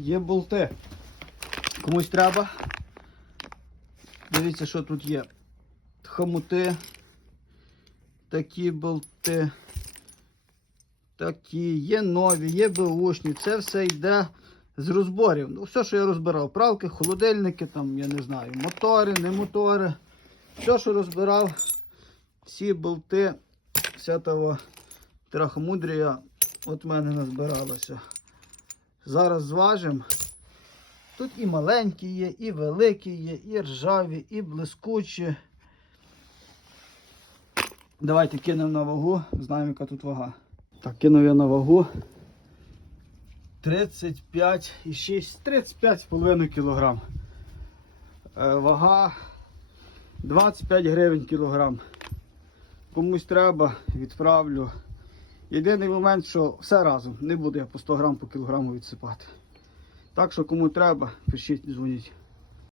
є болти. Комусь треба. Дивіться, що тут є. Хомути. Такі болти. Такі, є нові, є беушні. Це все йде з розборів. Ну, все, що я розбирав. Правки, холодильники, там, я не знаю, мотори, не мотори. Все, що розбирав, всі болти, вся того трахомудрія от в мене назбиралося. Зараз зважимо. Тут і маленькі є, і великі є, і ржаві, і блискучі. Давайте кинемо на вагу, знаємо, яка тут вага. Так, кинув я на вагу. 35,6, 35,5 кг. Вага 25 гривень кілограм. Комусь треба, відправлю. Єдиний момент, що все разом, не буду я по 100 грам по кілограму відсипати. Так що кому треба, пишіть, дзвоніть.